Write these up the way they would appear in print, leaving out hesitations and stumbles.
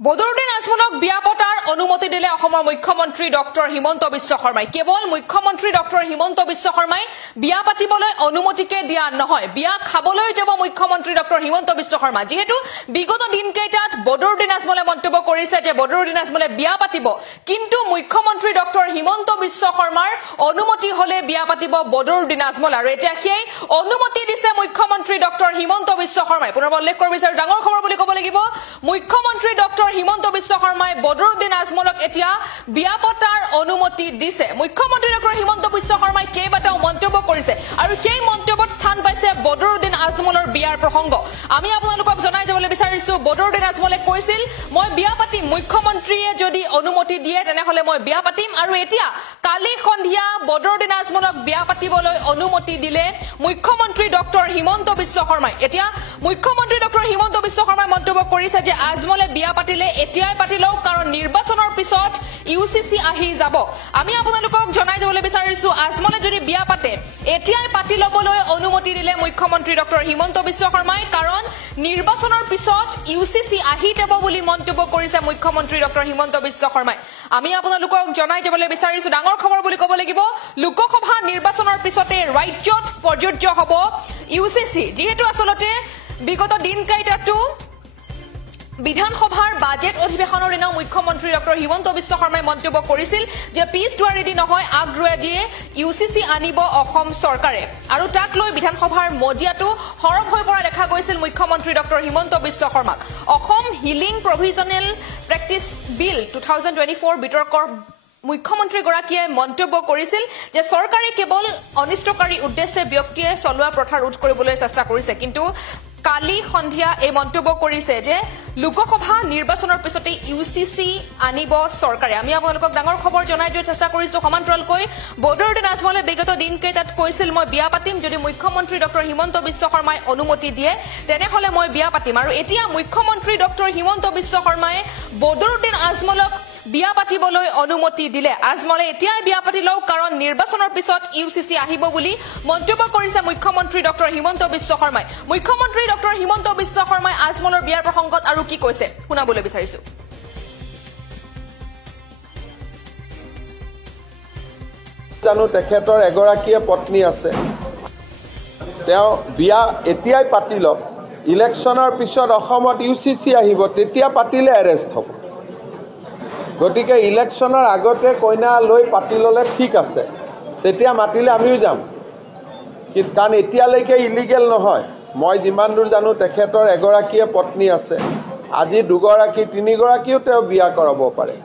বদৰুদ্দিন আজমলক বিয়া পতাৰ অনুমতি দিলে অসমৰ মুখ্যমন্ত্ৰী ডক্টৰ হিমন্ত বিশ্ব শৰ্মাই কেৱল মুখ্যমন্ত্ৰী ডক্টৰ হিমন্ত বিশ্ব শৰ্মাই বিয়া পাতিবলৈ অনুমতিকে দিয়া নহয় বিয়া খাবলৈ যাব মুখ্যমন্ত্ৰী ডক্টৰ হিমন্ত বিশ্ব শৰ্মা যেহেতু বিগত দিনকেইটাত বদৰুদ্দিন আজমলে মন্তব্য কৰিছে যে বদৰুদ্দিন আজমলে বিয়া পাতিব কিন্তু মুখ্যমন্ত্ৰী ডক্টৰ হিমন্ত বিশ্ব শৰ্মাৰ অনুমতি হলে বিয়া পাতিব বদৰুদ্দিন আজমল আৰু এতিয়া সেই অনুমতি দিছে মুখ্যমন্ত্ৰী ডক্টৰ হিমন্ত বিশ্ব শৰ্মাই পুনৰ উল্লেখ কৰিব বিচাৰো ডাঙৰ খবৰ বুলি ক'ব লাগিব মুখ্যমন্ত্ৰী ডক্টৰ হিমন্ত বিশ্ব শৰ্মাই বদৰুদ্দিন আজমলক এতিয়া বিয়া পতাৰ অনুমতি দিছে মুখ্যমন্ত্ৰী ডক্টৰ হিমন্ত বিশ্ব শৰ্মাই কেইবাটাও মন্তব্য কৰিছে আৰু সেই মন্তব্যত স্থান পাইছে বদৰুদ্দিন আজমলৰ বিয়াৰ প্ৰসংগ আমি আপোনালোকক জনাই যাবলৈ বিচাৰিছো বদৰুদ্দিন আজমলে কৈছিল মই বিয়া পাতিম মুখ্যমন্ত্ৰীয়ে যদি অনুমতি দিয়ে তেনেহলে মই বিয়া পাতিম আৰু এতিয়া কালি সন্ধিয়া বদৰুদ্দিন আজমলক বিয়া পাতিবলৈ অনুমতি দিলে মুখ্যমন্ত্ৰী ডক্টৰ হিমন্ত বিশ্ব শৰ্মাই এতিয়া মুখ্যমন্ত্ৰী ডক্টৰ হিমন্ত বিশ্ব শৰ্মাই মন্তব্য কৰিছে যে আজমলে বিয়া পাতিলে এতিয়াই পাতি লওক কাৰণ নিৰ্বাচনৰ পিছত ইউসিসি আহি যাব আমি আপোনালোকক জনাই যাবলৈ বিচাৰিছো আজমলে যদি বিয়া পাতে এতিয়াই পাতি লবলৈ অনুমতি দিলে মুখ্যমন্ত্ৰী ডক্টৰ হিমন্ত বিশ্ব শৰ্মাই কাৰণ নিৰ্বাচনৰ পিছত ইউসিসি আহি যাব বুলি মন্তব্য কৰিছে মুখ্যমন্ত্ৰী ডক্টৰ হিমন্ত বিশ্ব শৰ্মাই আমি আপোনালোকক জনাই যাবলৈ বিচাৰিছো ডাঙৰ খবৰ বুলি ক'ব লাগিব লোকসভা নিৰ্বাচনৰ পিছতে ৰাজ্যত প্ৰযোজ্য হ'ব ইউসিসি যেহেতু আসলতে বিগত দিনকেইটাতো বিধানসভাৰ বাজেট অধিৱেশনৰ দিনা মুখ্যমন্ত্ৰী ডক্টৰ হিমন্ত বিশ্ব শৰ্মাই মন্তব্য কৰিছিল যে পিছ দুৱাৰেদি নহয় আগ্ৰহেদিয়ে ইউসিসি আনিব অসম চৰকাৰে আৰু তাক লৈ বিধানসভাৰ মজিয়াটো হৰব হৈ পৰা দেখা গৈছিল মুখ্যমন্ত্ৰী ডক্টৰ হিমন্ত বিশ্ব শৰ্মাক অসম হিলিং প্ৰভিজনেল প্ৰেক্টিছ বিল 2024 বিতৰ্কৰ মুখ্যমন্ত্ৰী গৰাকীয়ে মন্তব্য কৰিছিল যে চৰকাৰে কেৱল অনিষ্টকাৰী উদ্দেশ্যে ব্যক্তিয়ে চলোৱা প্ৰথা ৰোধ কৰিবলৈ চেষ্টা কৰিছে কিন্তু কালি সন্ধিয়া এই মন্তব্য কৰিছে যে লোকসভা নিৰ্বাচনৰ পিছতে ইউসিসি আনিব চৰকাৰে আমি আপোনালোকক ডাঙৰ খবৰ জনাই দিয়াৰ চেষ্টা কৰিছো সমান্তৰালকৈ বদৰুদ্দিন আজমলে বিগত দিনকেইটাত কৈছিল মই বিয়া পাতিম যদি মুখ্যমন্ত্ৰী ডক্টৰ হিমন্ত বিশ্ব শৰ্মাই অনুমতি দিয়ে তেনেহলে মই বিয়া পাতিম আৰু এতিয়া মুখ্যমন্ত্ৰী ডক্টৰ হিমন্ত বিশ্ব শৰ্মাই বদৰুদ্দিন আজমলক বিয়া পাতিবলৈ অনুমতি দিলে আজমলে এতিয়াই বিয়া পাতি লওক কাৰণ নিৰ্বাচনৰ পিছত ইউসিসি আহিব বুলি মন্তব্য কৰিছে মুখ্যমন্ত্ৰী ডক্টৰ হিমন্ত বিশ্ব শৰ্মাই মুখ্যমন্ত্ৰী ডক্টৰ হিমন্ত বিশ্ব শৰ্মাই আজমলৰ বিয়াৰ প্ৰসংগত আৰু কি কৈছে শুনাবলৈ বিচাৰিছো জানো তেখেতৰ এগৰাকীয়ে পত্নী আছে তেওঁ বিয়া এতিয়াই পাতি লওক ইলেকশ্যনৰ পিছত অসমত ইউসিসি আহিব তেতিয়া পাতিলে এৰেষ্ট হ'ব গতিকে ইলেকশ্যনৰ আগতে কইনা লৈ পাতি ল'লে ঠিক আছে তেতিয়া মাতিলে আমিও যাম কাৰণ এতিয়ালৈকে ইলিগেল নহয় মই যিমান দূৰ জানো তেখেতৰ এগৰাকীয়ে পত্নী আছে আজি দুগৰাকী তিনিগৰাকীও তেওঁ বিয়া কৰাব পাৰে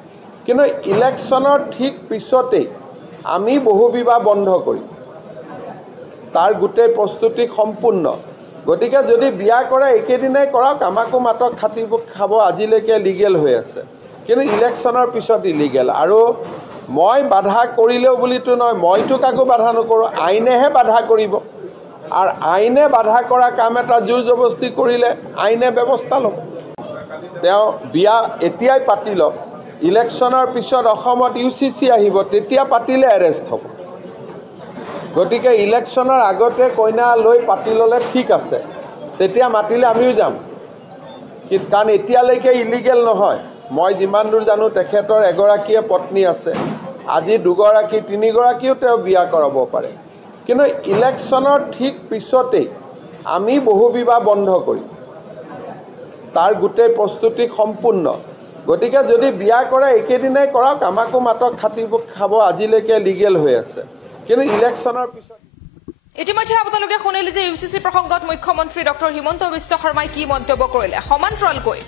কিন্তু ইলেকশ্যনৰ ঠিক পিছতেই আমি বহু বিবাহ বন্ধ কৰিম তাৰ গোটেই প্ৰস্তুতি সম্পূৰ্ণ গতিকে যদি বিয়া কৰে একেদিনাই কৰক আমাকো মাতক খাব আজিলৈকে লিগেল হৈ আছে কিন্তু ইলেকশ্যনৰ পিছত ইলিগেল আৰু মই বাধা কৰিলেও বুলিতো নহয় মইতো কাকো বাধা নকৰোঁ আইনেহে বাধা কৰিব আৰু আইনে বাধা কৰা কাম এটা জোৰ জবস্তি কৰিলে আইনে ব্যৱস্থা ল'ব তেওঁ বিয়া এতিয়াই পাতি লওক ইলেকশ্যনৰ পিছত অসমত ইউসিসি আহিব তেতিয়া পাতিলে এৰেষ্ট হ'ব গতিকে ইলেকশ্যনৰ আগতে কইনা লৈ পাতি ল'লে ঠিক আছে তেতিয়া মাতিলে আমিও যাম কাৰণ এতিয়ালৈকে ইলিগেল নহয় মই যিমান দূৰ জানো তেখেতৰ এগৰাকীয়ে পত্নী আছে আজি দুগৰাকী তিনিগৰাকীও তেওঁ বিয়া কৰাব পাৰে কিন্তু ইলেকশ্যনৰ ঠিক পিছতেই আমি বহু বিবাহ বন্ধ কৰিম তাৰ গোটেই প্ৰস্তুতি সম্পূৰ্ণ গতিকে যদি বিয়া কৰে একেদিনাই কৰক আমাকো মাতক খাব আজিলৈকে লিগেল হৈ আছে কিন্তু ইলেকশ্যনৰ পিছত ইতিমধ্যে আপোনালোকে শুনিলে যে ইউসিসি প্ৰসংগত মুখ্যমন্ত্ৰী ডক্টৰ হিমন্ত বিশ্ব শৰ্মাই কি মন্তব্য কৰিলে সমান্তৰালকৈ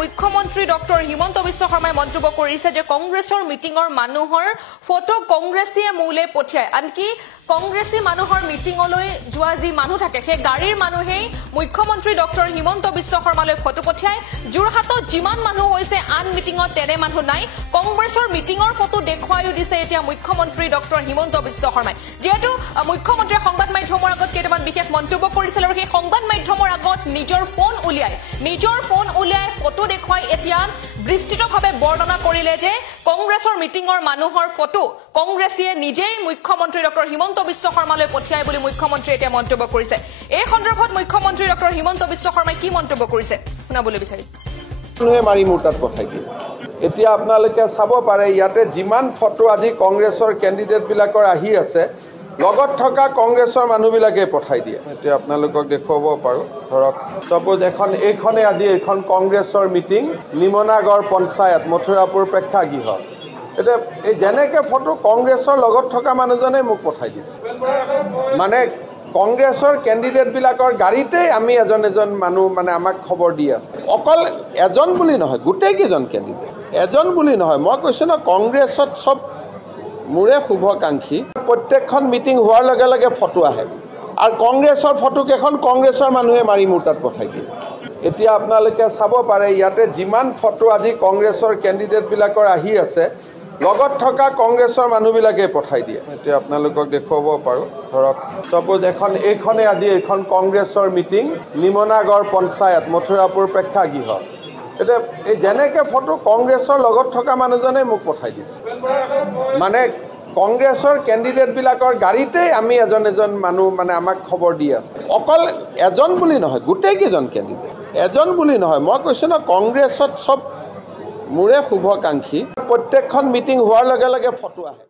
মুখ্যমন্ত্ৰী ডক্টৰ হিমন্ত বিশ্ব শৰ্মাই মন্তব্য কৰিছে যে কংগ্ৰেছৰ মিটিঙৰ মানুহৰ ফটো কংগ্ৰেছীয়ে মোলে পঠিয়ায় আনকি কংগ্ৰেছী মানুহৰ মিটিঙলৈ যোৱা যি মানুহ থাকে সেই গাড়ীৰ মানুহেই মুখ্যমন্ত্ৰী ডক্টৰ হিমন্ত বিশ্ব শৰ্মালৈ ফটো পঠিয়ায় যোৰহাটত যিমান মানুহ হৈছে আন মিটিঙত তেনে মানুহ নাই কংগ্ৰেছৰ মিটিঙৰ ফটো দেখুৱাইও দিছে এতিয়া মুখ্যমন্ত্ৰী ডক্টৰ হিমন্ত বিশ্ব শৰ্মাই যেহেতু মুখ্যমন্ত্ৰীয়ে সংবাদ মাধ্যমৰ আগত কেইটামান বিশেষ মন্তব্য কৰিছিল আৰু সেই সংবাদ মাধ্যমৰ আগত নিজৰ ফোন উলিয়াই ফটো দেখুৱাই এতিয়া বিস্তৃতভাৱে বৰ্ণনা কৰিলে যে কংগ্ৰেছৰ মিটিঙৰ মানুহৰ ফটো কংগ্ৰেছীয়ে নিজেই মুখ্যমন্ত্ৰী ডক্টৰ হিমন্ত বিশ্ব শৰ্মালৈ পঠিয়াই বুলি মুখ্যমন্ত্ৰীয়ে এতিয়া মন্তব্য কৰিছে এই সন্দৰ্ভত মুখ্যমন্ত্ৰী ডক্টৰ হিমন্ত বিশ্ব শৰ্মাই কি মন্তব্য কৰিছে শুনাবলৈ বিচাৰিম মানুহে মাৰি মোৰ তাত পঠাই দিয়ে এতিয়া আপোনালোকে চাব পাৰে ইয়াতে যিমান ফটো আজি কংগ্ৰেছৰ কেণ্ডিডেটবিলাকৰ আহি আছে লগত থকা কংগ্ৰেছৰ মানুহবিলাকে পঠাই দিয়ে এতিয়া আপোনালোকক দেখুৱাব পাৰোঁ ধৰক চাপোজ এইখনে আজি এইখন কংগ্ৰেছৰ মিটিং নিমনাগড় পঞ্চায়ত মথুৰাপুৰ প্ৰেক্ষাগৃহ এতিয়া এই যেনেকৈ ফটো কংগ্ৰেছৰ লগত থকা মানুহজনে মোক পঠাই দিছে মানে কংগ্ৰেছৰ কেণ্ডিডেটবিলাকৰ গাড়ীতেই আমি এজন মানুহ মানে আমাক খবৰ দি আছে অকল এজন বুলি নহয় গোটেইকেইজন কেণ্ডিডেট এজন বুলি নহয় মই কৈছোঁ ন কংগ্ৰেছত চব মোৰে শুভাকাংক্ষী প্ৰত্যেকখন মিটিং হোৱাৰ লগে লগে ফটো আহে আৰু কংগ্ৰেছৰ ফটোকেইখন কংগ্ৰেছৰ মানুহে মাৰি মোৰ তাত পঠাই দিয়ে এতিয়া আপোনালোকে চাব পাৰে ইয়াতে যিমান ফটো আজি কংগ্ৰেছৰ কেণ্ডিডেটবিলাকৰ আহি আছে লগত থকা কংগ্ৰেছৰ মানুহবিলাকে পঠাই দিয়ে এতিয়া আপোনালোকক দেখুৱাব পাৰোঁ ধৰক চাপোজ এইখনে আজি এইখন কংগ্ৰেছৰ মিটিং নিমনাগড় পঞ্চায়ত মথুৰাপুৰ প্ৰেক্ষাগৃহ এতিয়া এই যেনেকৈ ফটো কংগ্ৰেছৰ লগত থকা মানুহজনে মোক পঠাই দিছে মানে কংগ্ৰেছৰ কেণ্ডিডেটবিলাকৰ গাড়ীতেই আমি এজন মানুহ মানে আমাক খবৰ দি আছে অকল এজন বুলি নহয় গোটেইকেইজন কেণ্ডিডেট এজন বুলি নহয় মই কৈছোঁ ন কংগ্ৰেছত চব মোৰে শুভাকাংক্ষী প্ৰত্যেকখন মিটিং হোৱাৰ লগে লগে ফটো আহে